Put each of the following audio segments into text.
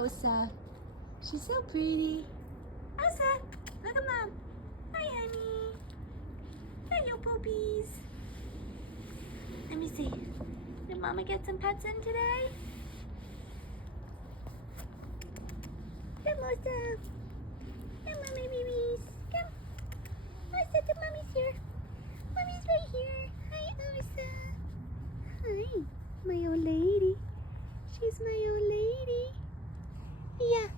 Osa. She's so pretty. Osa, look at Mom. Hi, honey. Hello, poopies. Let me see. Did Mama get some pets in today? Come, Osa. Come, Mommy babies. Come. Osa, the Mommy's here. Mommy's right here. Hi, Osa. Hi, my old lady. She's my old lady. Yeah,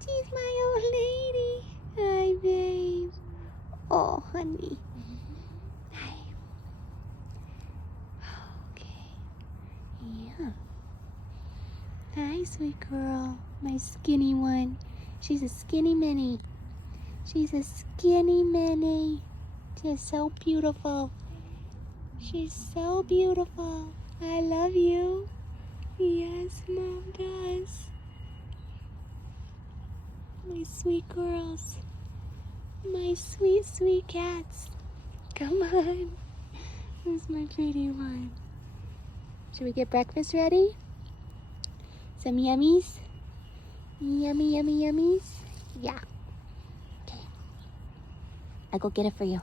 she's my old lady. Hi, babe. Oh, honey. Hi. Okay. Yeah. Hi, sweet girl. My skinny one. She's a skinny mini. She's a skinny mini. She's so beautiful. She's so beautiful. I love you. Yes, Mom does. My sweet girls. My sweet, sweet cats. Come on. Who's my pretty one? Should we get breakfast ready? Some yummies? Yummy, yummy, yummies? Yeah. Okay. I'll go get it for you.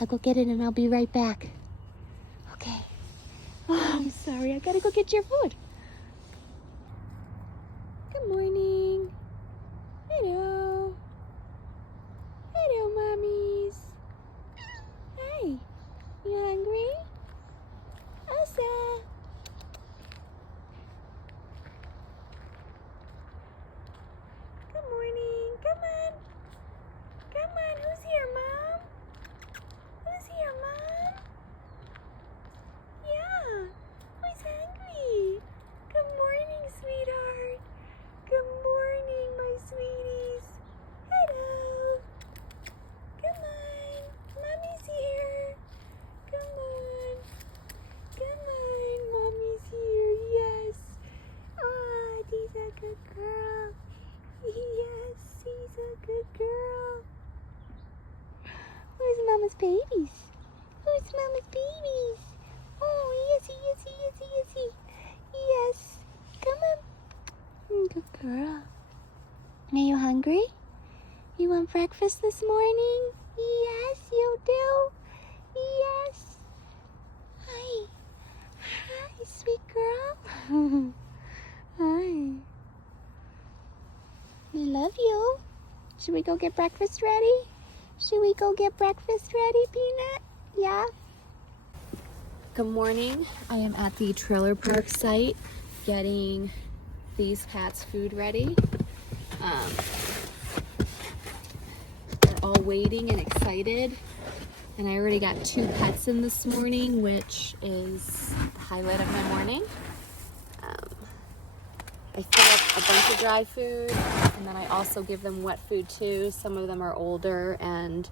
I'll go get it and I'll be right back. Okay. Oh, I'm sorry. I gotta go get your food. Good morning. Hello. Hello, mommies. Hi. You hungry? Osa. Good morning. Come on. Come on. Who's here, Mom? Who's here, Mom? Yeah. Who's hungry? Good morning, sweetheart. Good morning, my sweeties. Hello. Come on. Mommy's here. Come on. Come on. Mommy's here. Yes. Ah, she's a good girl. Yes, she's a good girl. Where's Mama's babies? Who's Mama's babies? Oh, yesy, yesy, yesy, yesy. Yes. Come on. Good girl. Are you hungry? You want breakfast this morning? Yes, you do. Yes. Hi. Hi, sweet girl. Hi. I love you. Should we go get breakfast ready? Should we go get breakfast ready, Peanut? Yeah. Good morning. I am at the trailer park site getting these cats' food ready. They're all waiting and excited. And I already got 2 pets in this morning, which is the highlight of my morning. I fill up a bunch of dry food, and then I also give them wet food too. Some of them are older, and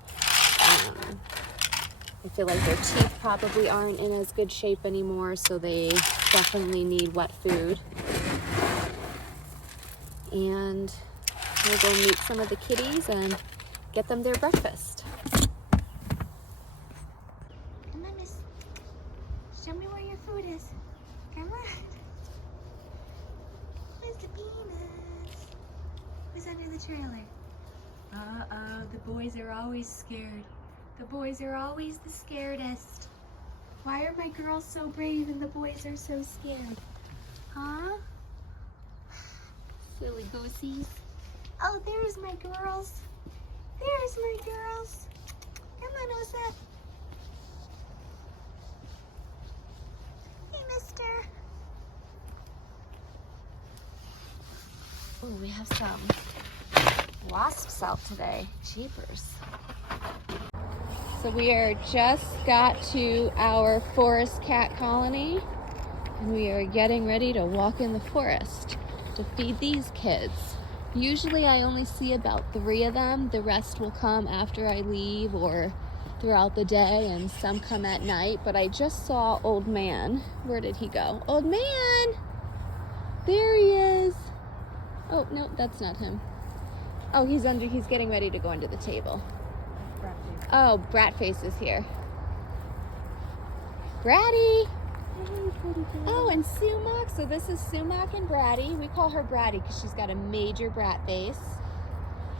I feel like their teeth probably aren't in as good shape anymore, so they definitely need wet food. And we'll go meet some of the kitties and get them their breakfast. Come on, miss. Show me where your food is. Come on. Where's the peanuts? Who's under the trailer? Uh-oh, the boys are always scared. The boys are always the scaredest. Why are my girls so brave and the boys are so scared? Huh? Silly goosies. Oh, there's my girls. There's my girls. Come on, Osa. Hey, mister. Oh, we have some wasps out today. Jeepers. So we are just got to our forest cat colony, and we are getting ready to walk in the forest to feed these kids. Usually I only see about 3 of them. The rest will come after I leave or throughout the day, and some come at night. But I just saw Old Man. Where did he go? Old Man! There he is. Oh, no, that's not him. Oh, he's getting ready to go under the table. Oh, Bratface is here. Bratty! Oh, and Sumac. So this is Sumac and Bratty. We call her Bratty because she's got a major brat face.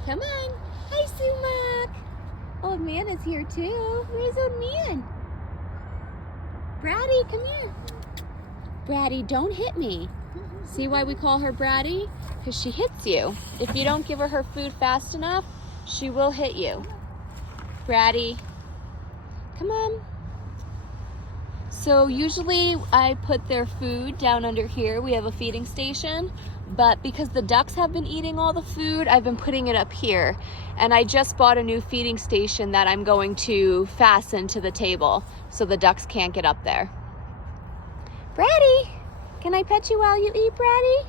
Come on. Hi, Sumac. Old man is here too. Where's old man? Bratty, come here. Bratty, don't hit me. See why we call her Bratty? Because she hits you. If you don't give her food fast enough, she will hit you. Bratty, come on. So usually I put their food down under here. We have a feeding station, but because the ducks have been eating all the food, I've been putting it up here. And I just bought a new feeding station that I'm going to fasten to the table so the ducks can't get up there. Bratty, can I pet you while you eat, Bratty?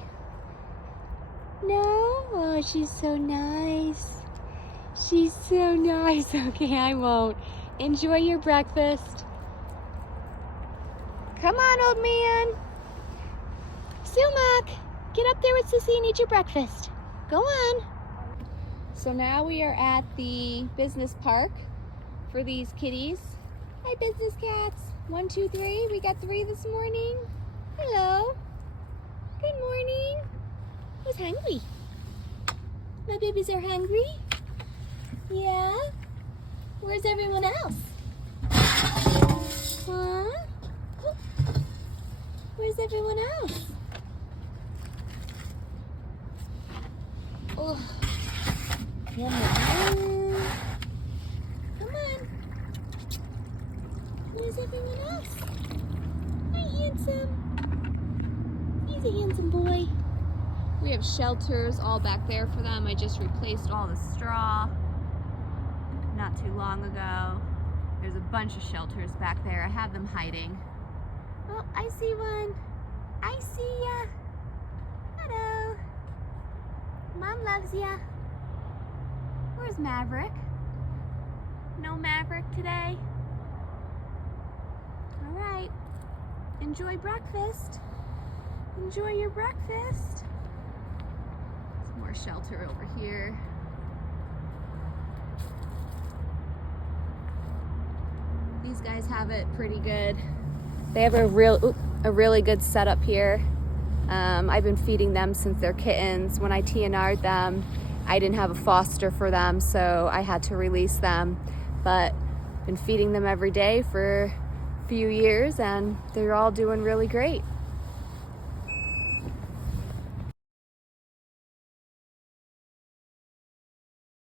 No? Oh, she's so nice. She's so nice. Okay, I won't. Enjoy your breakfast. Come on, old man. Sumac, get up there with Sissy and eat your breakfast. Go on. So now we are at the business park for these kitties. Hi, business cats. 1, 2, 3. We got 3 this morning. Hello. Good morning. Who's hungry? My babies are hungry? Yeah? Where's everyone else? Huh? Where's everyone else? Oh. Come on. Come on. Where's everyone else? Hi, handsome. He's a handsome boy. We have shelters all back there for them. I just replaced all the straw not too long ago. There's a bunch of shelters back there. I have them hiding. Oh, I see one. I see ya. Hello. Mom loves ya. Where's Maverick? No Maverick today? All right. Enjoy breakfast. Enjoy your breakfast. Some more shelter over here. These guys have it pretty good. They have a really good setup here. I've been feeding them since they're kittens. When I TNR'd them, I didn't have a foster for them, so I had to release them. But been feeding them every day for a few years, and they're all doing really great.